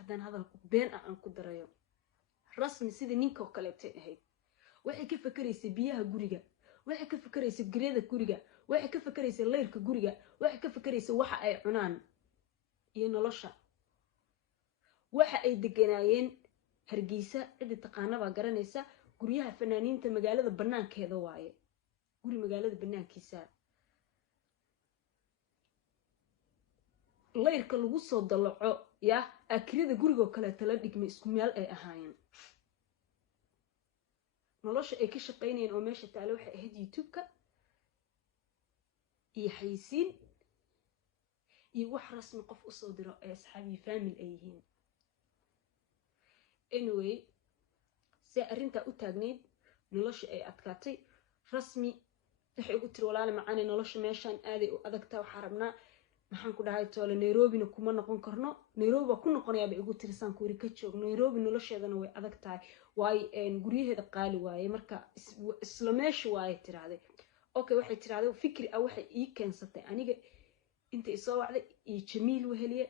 haddaan hadal been ah aan ku darayo rasmi sidii ninka oo kaleetay ahayd waxay ka fakaraysay biyaha guriga waxay ka fakaraysay guriyada guriga waxay ka fakaraysay leyrka guriga waxay ka fakaraysay waxa ay cunaan iyo nolosha waxa ay deganaayeen Hargeysa cid taqaanaba garanaysa guryaha fanaaniinta magaalada banaankeeda waaye guri magaalada banaankiisa leyrka lagu soo dalaco ya akirida guriga kale tala dhigmay isku meel ay ahaayeen nolosha ay ka shaqeynayeen oo meesha taalo waxay ahayd YouTube-ka iyo xayisiin iyo wax rasmi qof u soo diro ee asxaabi family ay yihiin anyway si arinta u taagneed nolosha ay adkaatay rasmi waxay ugu tiri walaal macaan nolosha meeshan aaday u adagtaa waxa rabnaa maxaan ku dhahay toole Nairobi kuma noqon karno Nairobi ku noqonaya bay ugu tirsan ku ka joog Nairobi nolosheedana way adag tahay way guriyaheeda qaali waaye marka isla meesha way tiraahday okay waxay tiraahday fikri ah waxay ii keensatay aniga inta isoo wacday iyo Jamiil Weheliye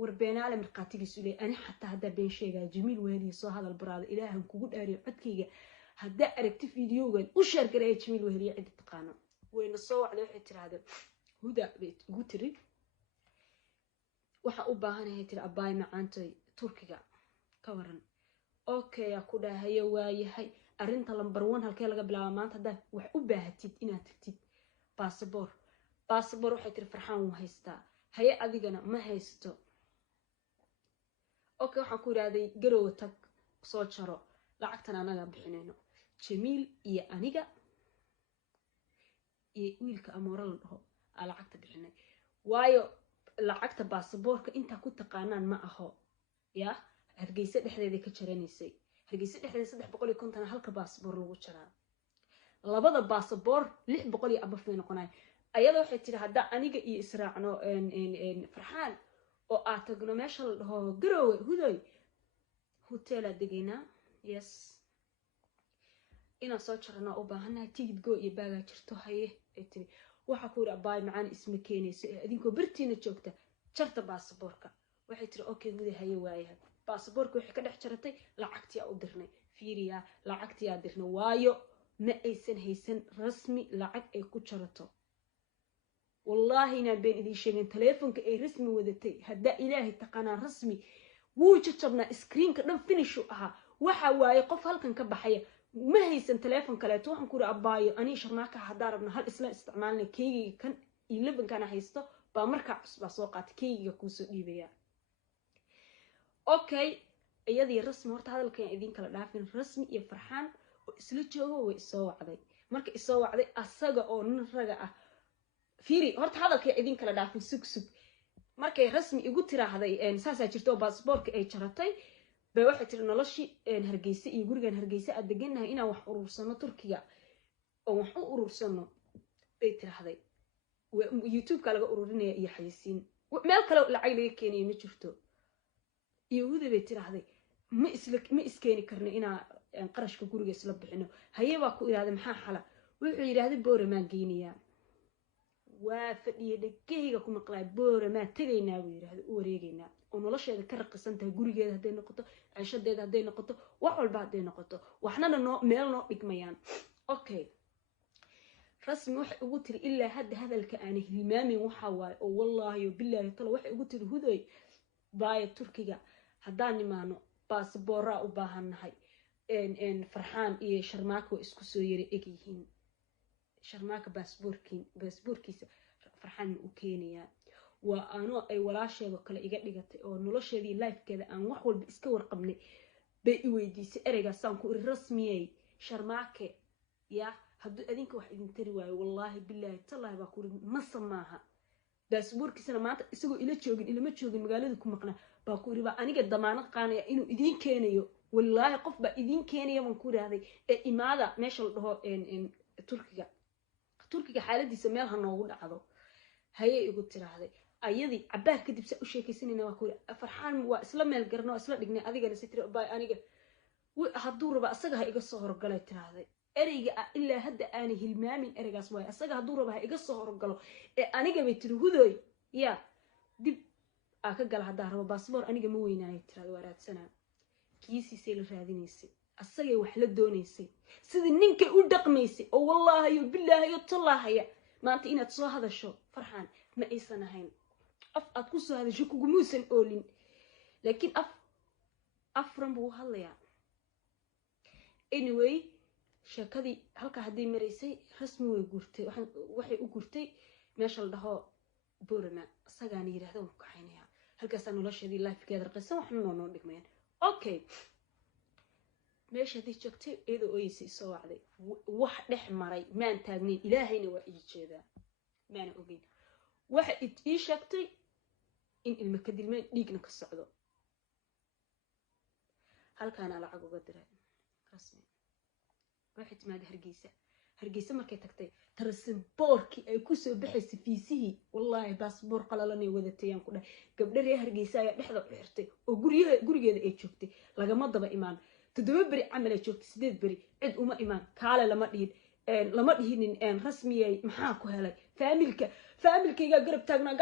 warbeenaale marqaatigiisu leeyahay ani xataa hada been sheegay Jamiil Weheliye soo hadal baraada ilaahan kugu dhaariyo codkayga hada aragti fiidiyogan u share gareey Jamiil Weheliye cid taqaano wayna soo wacday waxay tiraahday huda bit ugu tiri waxa u baahanahay tir abaay macaantay Turkiga ka waran okay ya ku dhahayo waayahay arinta lambar 1 halkee laga bilaabo maanta hada wax u baahatid inaad tagtid passport waxay tir farxaan u haystaa haye adigana ma haysto okay waxa ku yiraahday garow tag soo jaro lacagtan anaga bixinayno Jamiil iyo aniga iyo wiilka amoral dhaho lacagta bixinay waayo lacagta baasaboorka inta ku taqaanaan ma aho ya Hargeysa dhexdeeda ka jaranaysay Hargeysa dhexdeeda 350 halka baasaboor lagu jaraa labada baasaboor 600 iyo abafay noqonay ayada waxay tiri hada aniga iyo israacno farxaan oo aad tagno meesha la dhaho garowe huday hotel degayna yes ina soo jarno u baahanahay tigid go iyo baaga jirto haye ay tiri waxa ku raabay macaan isma keenayso adinko bartiina joogta jarta baasaboorka waxay tiri okay huday haye waayahay baasaboorka waxay ka dhex jaratay lacagtii u dirnay fiiriya lacagtii aad dirnay waayo ma aysan haysan rasmi lacag ay ku jarato wallahi ina been idin sheegin telefonka ay rasmi wadatay hada ilaahi taqana rasmi wuu jajabna screenka dhan finish aha waxa waaye qof halkan ka baxaya ma haysan telefon kale waxaan ku rabaayo ani sharmaaka hada rabna hal isla isticmaalna keygiga kan 11 kana haysto ba marka cusba soo qaat keygiga ku soo dhiibaya okay iyadii rasmi horta hadalkan idin kala dhaafin rasmi iyo farxaan oo isla joogo way soo wacday marka isoo wacday asaga oo nin raga ah fiiri horta hadalkan idin kala dhaafin sug markay rasmi igu tiraahday saasa jirto baasaboorka ay jaratay bay waxay tiri noloshi Hargeysa iyo gurigan Hargeysa aad deganahay inaan wax urursano Turkiga oo wax u urursano bay tiraahday YouTube-ka laga ururinaya iyo xayisiin meel kale lacag laga keenay ma jirto iyo huday bay tiraahday ma iskeeni karno inaan qarashka guriga isla bixino haye baa ku iraahday maxaa xala wuxuu yiraahday boore ma geeniya waa fadhiye dhageyga ku maqlay boore ma tagaynaa buu yiraahday u wareegaynaa oo nolosheeda ka raqisan tahay gurigeeda haday noqoto ciishadeeda haday noqoto wax walba haday noqoto waxna meel noo dhigmayaan okay rasmi waxa ugu tiri ilaa hadalka aan hilmaamin waxa waay oo wallahi billahi tala waxa ugu tiri huday baay Turkiga hadaan nimaano baasaboora u baahanahay farxaan iyo sharmaako isku soo yiri egyihiin sharmaaka baasaboorkiisa farxaan u keenaya waa aano ay walaasheedo kale iga dhigatay oo nolosheedii lifekeeda aan wax walba iska warqabnay bay i weydiisay ereygaas aan ku rasmiyay sharmaake ya haduu adinka wax idin tari waayo wallahi billahi tallahi baa ku ma samaaha baasaboorkiisana maanta isagoo ilama joogin magaalada ku maqnaa baa ku riba aniga damaanad qaanaya inuu idin keenayo wallahi qof ba idin keenaya man ku raahday ee imaada meesha la dhaho Turkiga xaaladiisa meel ha noogu dhacdo haye igu tiraahday ayadii cabaar kadib sa u sheekaysanayna waa ku farxaan waa isla meel garno isla dhignay adigana si tiri baay aniga haduu raba asaga ha iga soo horgalay tiraahday ereyga ilaa hadda aan hilmaamin ereygaas way asaga haduu raba ha iga soo horgalo ee aniga bay tiri hudoy ya dib ka gala haddaan rabo baasboor aniga ma weynaanay tiraada waa raadsanaa kiisiisay la raadinaysay asagay wax la doonaysay sidii ninkay u dhaqmaysay oo wallaahi billaahi iyo tallaahi maanta inaad soo hadasho farxaan ma aysan ahayn af aad ku soo hadasho kugumuusan oolin laakiin afran buu hadlayaa anyway sheekadii halka haddii maraysay rasmi way guurtay waxay u guurtay meesha la dhaho Boorama asagaana yiraahdo ku kaxaynaya halkaas nolosheedii lifekeeda raqaysan waxna noo dhigmayaan okay meesha hadii joogtay iyadoo ooyisay soo wacday wax dhex maray maan taagnayn ilaahayna waa ii jeedaa maana ogeyn waxa ii sheegtay in ilma ka dilmeen dhiigna ka socdo halkaana lacag uga diray rasmi waxay timaad hargeysa markay tagtay tarasimboorkii ay ku soo baxaysay fiisihii wallaahi baasboor qalalanay wadatayaan ku dhahay gabdha reer hargeysa ayaa dhexda u xirtay oo gurigeeda ay joogtay lagama daba imaan 7 beri camal ay joogtay 8 beri cid uma imaan kaale lama dhihinin rasmiyay maxaa ku helay faamilkayga garab taagnaa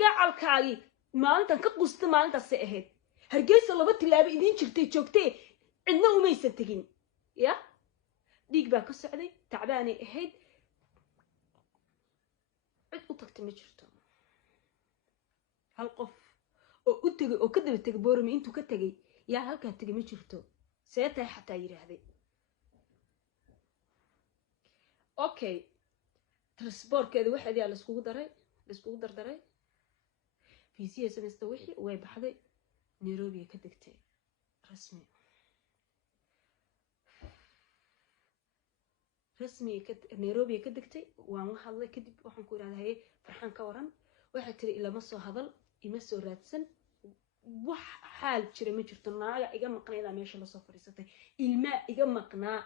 gacalkaagii maalintan ka qusta maalintaasay ahayd hargeysa 2 tilaabo idiin jirtay joogtay cidna umaysan tegin ya dhiig baa ka socday tacbaanay ahayd cid u tagtay ma jirto hal qof oo u tagay oo ka daba tagay Boorama intuu ka tagay yaa halkaa tagay ma jirto seetay xataa yiraahday okay transportkeeda waxaad yaa la iskugu dardaray fiisiya sameysta wixii way baxday Nairobi ka degtay rasmi Nairobi ka degtay waan wax hadlay kadib waxaan ku iraahday farxan ka waran waxa tiri ilama soo hadal ima soo raadsan wax xaal jira ma jirto naaga iga maqnayda meesha la soo fariisatay ilma iga maqnaa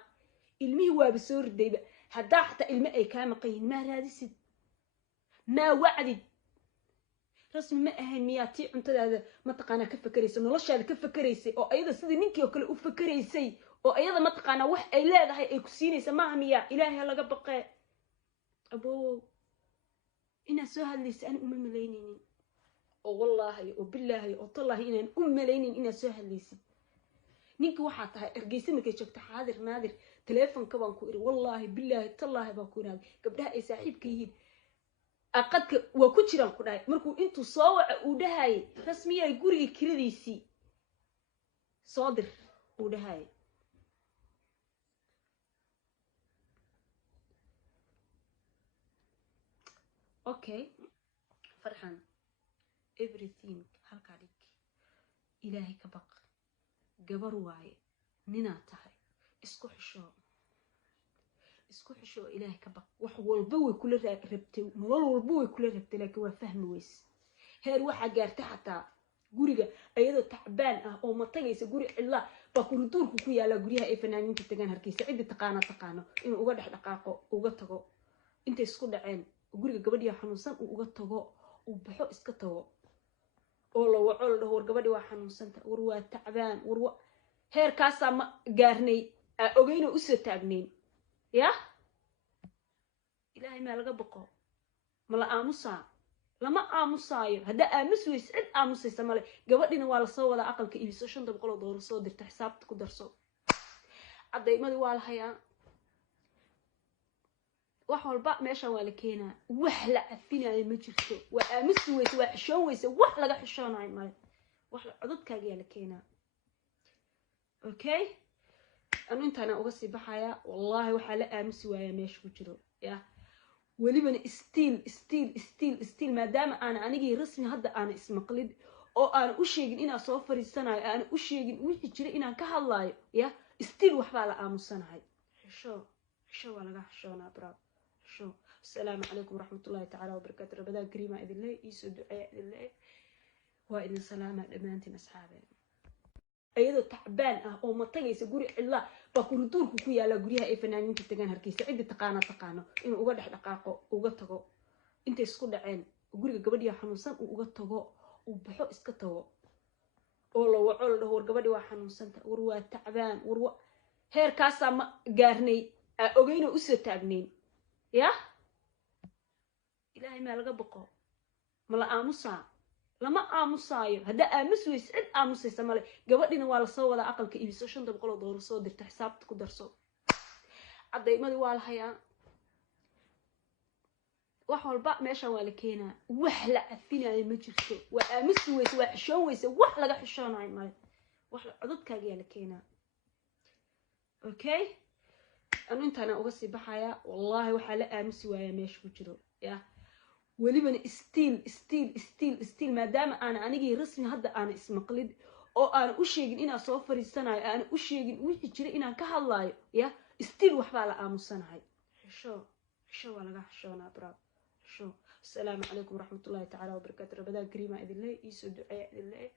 ilmihi waaba soo ridayba hadaa xataa ilma ay ka maqayn ma raadisid ma wacdid rasmi ma ahayn miyaati cuntadaada ma taqaana ka fakaraysa noloshaada ka fakaraysay oo ayada sidii ninkii oo kale u fakaraysay oo ayada ma taqaana wax ay leedahay ay ku siinaysa ma miya ilaahay laga baqay abo ina soo hadlaysa aan uma maleynaynin oo wallaahi oo billaahi oo tallaahi inaan u malaynin ina soo hadlaysid ninka waxa tahay ergeysa markay joogto xaadir naadir telefonka baan ku iri wallaahi billaahi tallaahi baan ku iraad gabdhaha ay saaxiibka yihiin aqadka waa ku jiraan ku dhahay markuu intuu soo waca uu dhahay rasmiyay guriga kiradiisii soo dir uu dhahay okay farxan everything halka dhig ilaahay ka baq gabar waaye nina tahay isku xisho ilaahay ka baq wax walba way kula rabtay nolol walba way kula rabtay laakiin waa fahmi weys heer waxa gaartay xataa guriga ayadoo tacbaan ah oo ma tagaysa guri cilla ba kurduurku ku yaala guriyaha ay fanaaniinta tagaan harkeysa cid taqaano inuu uga dhex dhaqaaqo uga tago intay isku dhaceen guriga gabadhiya xanuunsan uu uga tago uu baxo iska tago oo la waco la dhaho war gabadhi waa xanuunsanta war waa tacbaan war heerkaas ma gaarnay ogeyno u soo taagnayn ya ilaahay ma laga baqo ma la aamusaa lama aamusaayo hada aamus weys cid aamusaysa male gabadhina waa la soo wada aqalka iibiso $500 soo dirta xisaabta ku darso cadeymadi waa la hayaa wax walba meesha waa la keenaa wax la cafinayo ma jirto waa aamus weys waa xishoon weys wax laga xishoonayo male wax la codadkaaga la keenaa okay anu intaana uga sii baxaya wallahi waxa la aamusi waaya meesha ku jiro ya وليبن استيل مادام أنا أنيجي رسمي هذا أنا اسم قليد أو أنا أشيء إن أصفر السنة أنا أشيء ويجري إن كهالله يا استيل وحبة على أم السنة هاي شو ولا شو أنا برا شو السلام عليكم ورحمة الله تعالى وبركاته ربنا كريمة إذن الله يسود دعاء إذن الله وإذن سلامة لمانتنا أصحابي أيضا تعبان أو ما تجلس يقول الله بكردور كوكي على جريها إيه فنانين تتجان هركيس عدة تقانا إنه أوجد حدقاقه أوجد تجو أنت يسكت عين وجري قبلي حنوسان وأوجد تجو وبحق إسكتجو والله وعول هو قبلي وحنوسان وروا تعبان وروا هير كاسة ما جارني أوجينا أسر تعبنين يا إلهي ما لقى بقى ملا آموسا lama aamusaayo hadda aamus weys cid aamusaysa male gabadhina waa la soo wadaa aqalka iibiso $500 soo dirta xisaabta ku darso cadaymadii waa la hayaa wax walba meeshan waa la keenaa wax la cafinayo ma jirto waa aamus weys waa xishoon weys wax laga xishoonayo male wax codadkaaga la keenaa okay anu intaana uga sii baxaya wallahi waxa la aamusi waaya meesha ku jiro ya welibana still maadaama aan anigii rasmi hadda aan ismaqlid oo aan u sheegin inaan soo fariisanayo aan u sheegin wixii jira inaan ka hadlaayo ya still waxbaa la aamusanahay xisho waa laga xishoonaa brab xisho السلام عليكم ورحمة الله تعالى وبركاته رمضان كريم إذن الله يسود عيد الله